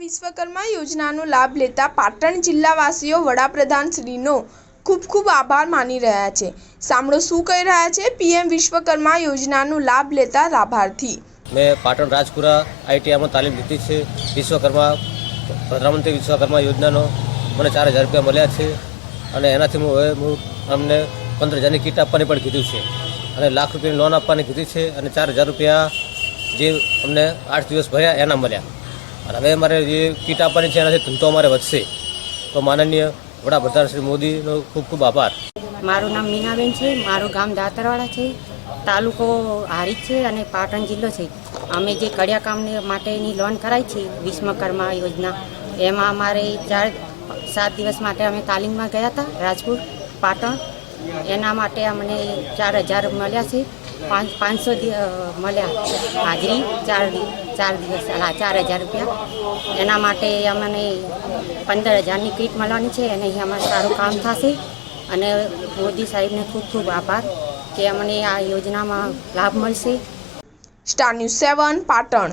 વિશ્વકર્મા યોજનાનો લાભ લેતા પાટણ જિલ્લાવાસીઓ વડાપ્રધાન શ્રીનો ખૂબ ખૂબ આભાર માની રહ્યા છે। સાંભળો શું કહી રહ્યા છે પીએમ વિશ્વકર્મા યોજનાનો લાભ લેતા લાભાર્થી। मैं पाटण राजपुरा ITI में तालीम लीधी है। विश्वकर्मा प्रधानमंत्री विश्वकर्मा योजना मैंने 4000 रुपया મળ્યા છે અને એનાથી હું અમને 15000ની કીટ આપવાની પણ કીધું છે અને લાખ રૂપિયાની લોન આપવાની કીધી છે અને 4000 રૂપિયા જે અમને 8 દિવસ ભર્યા એના મળ્યા અને હવે અમારે જે કીટ આપવાની છે એનાથી ધંધો અમારે વધશે। તો માનનીય વડાપ્રધાન શ્રી મોદીનો ખૂબ ખૂબ આભાર। મારું નામ મીનાબેન છે, મારું ગામ દાતરવાડા છે, તાલુકો હારીજ છે અને પાટણ જિલ્લો છે। અમે જે કડિયા કામને માટેની લોન કરાઈ છે વિશ્વકર્મા યોજના, એમાં અમારે 4-7 દિવસ માટે અમે તાલીમમાં ગયા હતા રાજપુર પાટણ। એના માટે અમને 4000 મળ્યા છે, 500 મળ્યા હાજરી, 4 દિવસ 4000 રૂપિયા। એના માટે અમને 15000ની કીટ મળવાની છે અને અહીં અમારે સારું કામ થશે અને મોદી સાહેબને ખૂબ ખૂબ આભાર કે અમને આ યોજનામાં લાભ મળશે। Star news 7 Patan.